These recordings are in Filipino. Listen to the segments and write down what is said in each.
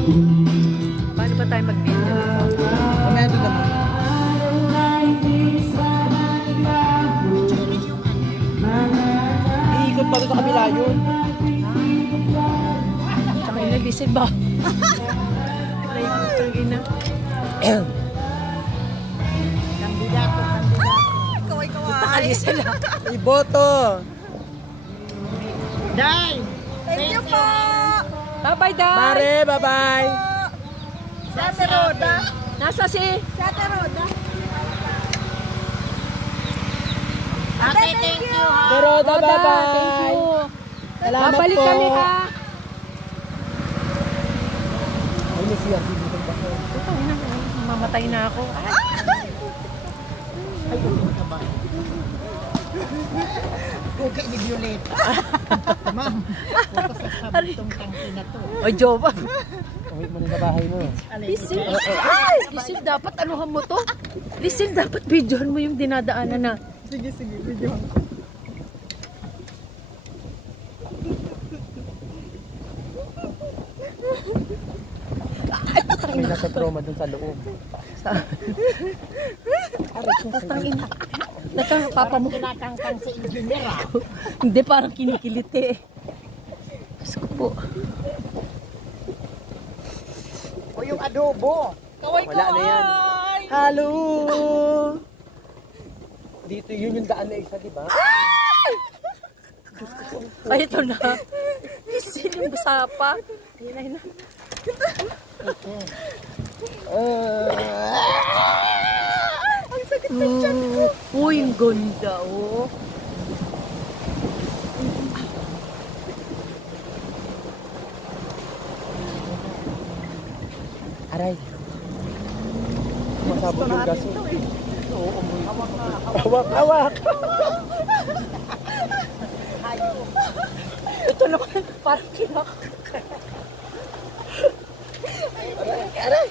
Paano ba tayo mag-video? Mamaya doon naman. Iikot pa doon sa kabila yun. Tsaka inagising ba? Naikot ang ina. Kandidato. Kaway-kaway. Sila. Iboto. Day! Thank you po! Bye-bye, Dad! Mare, bye-bye. Sa Ate Roda. Nasa si? Sa Ate Roda. Ate, thank you ha! Roda, Thank bye-bye. you. Salamat Babalik po. kami ha. Ay, may CRT dito ba? Ito, ina. Mamatay na ako. Okay ni Violet. Ma'am, huwag ka sasabi itong tangki na to. Ay, Joba. Uwi mo na sa bahay mo. Lisil. Lisil, dapat anuhan mo to. Lisil, dapat videohan mo yung dinadaanan na. Sige, video. May nasa trauma dun sa loob. Tangina. Papa mo. Kinakangkang sa engineer ah. Hindi, parang kinikiliti eh. Diyos ko po. O yung adobo. Wala na yan. Hello! Dito, yun yung daan na isa, di ba? Ay, ito na. Lisil yung basapa. Ayun na. Ang sakit na siya. Uy, ang ganda oh. Aray. Masabot yung gaso. Oo, umuwi. Hawak. Ito naman, parang kinakakak. Aray.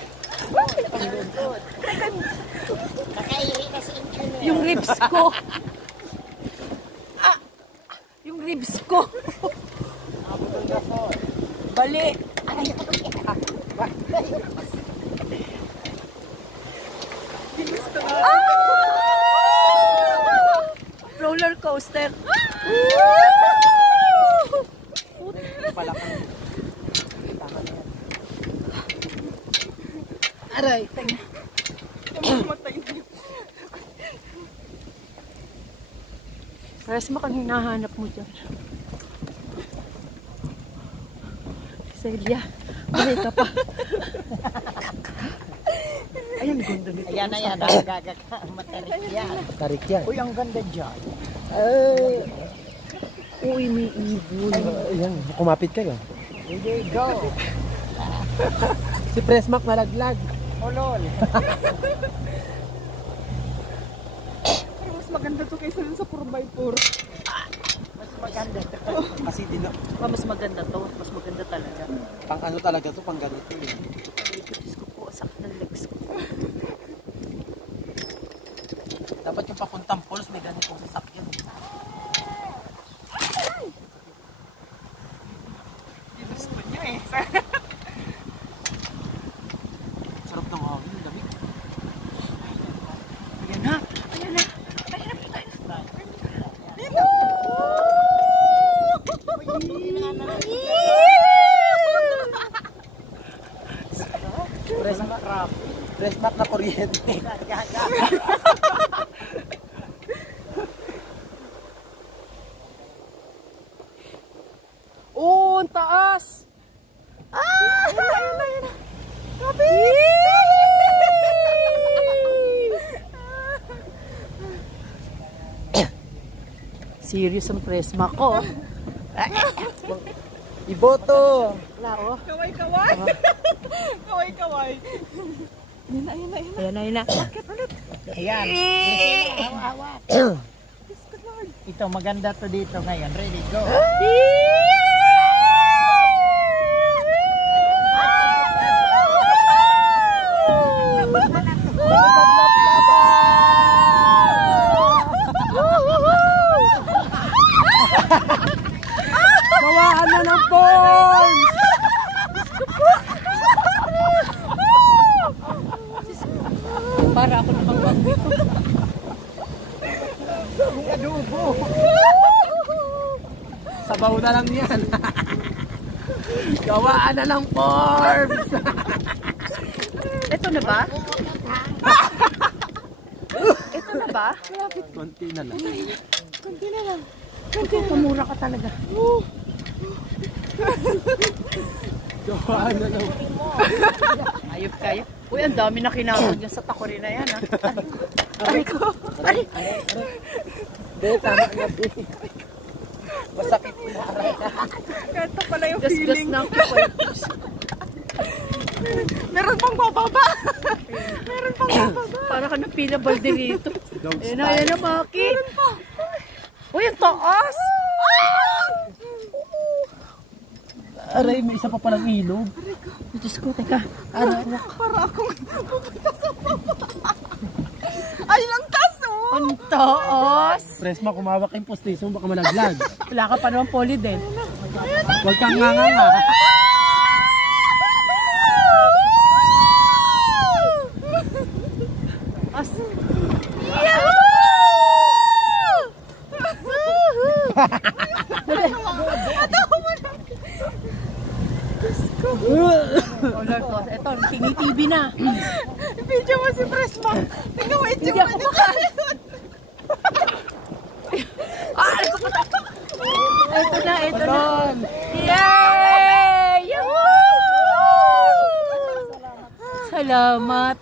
Nakairi na sa engineer. Yung ribs ko. Yung ribs ko. Bali. Ay, roller coaster. Pala ka. Aray. Pares mo kang hinahanap mo dyan. Celia, buhay ka pa. Ayun, ganda nito. Ayan na yan. Gaga ka. Matarik yan. Tarik yan. Uy, ang ganda dyan. Uy, may ibon. Ayan, kumapit kayo. Here you go. Si Pressmac nalaglag. Oh, lol. Mas maganda to kaysa dun sa 4x4. Mas maganda. Kasi Mas maganda to. Mas maganda talaga. pang ano talaga to, pang ganito. Diyos ko po, sakit ng legs ko. Dapat yung papuntang falls may ganitong sasakyan. Gusto niyo eh. Sarap ng hangin, lamig. Ayan na. Ayan na. Ayan na po tayo. Pressmac na kuryente. Oh, ang taas! Serious ang Pressmac ko. Iboto! Wala oh. Kaway-kaway. Kaway-kaway. Ayun na. Ayan na, ayan na. Ayan. Hawa-hawa. Ito, maganda to dito ngayon. Ready, go. Gawahan na ng falls! Sabaw na lang yan. Gawaan na lang, Forbes. Ito na ba? Ito na ba? Konti na lang. Konti na lang. Pamura ka talaga. Gawaan na lang. Ayop kayo. Uy, ang dami na kinamod niya sa takori na yan, ha? Aray ko. Aray. Hindi, tama nga, babe. Masakit mo na aray. Ganito pala yung Gasgas feeling. ng kipoy. Meron pang bababa. Meron pang bababa. Para ka ng pila balde rito. Ayan na, Maki. Uy, ang taas! Aray, may isa pa palang ilog. Diyos ko, teka. Arawak. Para akong pupunta sa baba. Ay, lang taas, oh. Ang taas! Presma, kumawak yung postiso, baka malaglag. Wala ka pa naman poli din. Huwag kang nganga. As. Oh Lord ko, eto, tingi-TV na. Video mo si Presma. Tingnan mo ito. Hindi ako makain. Ito na, ito na. Yay! Yahoo! Salamat.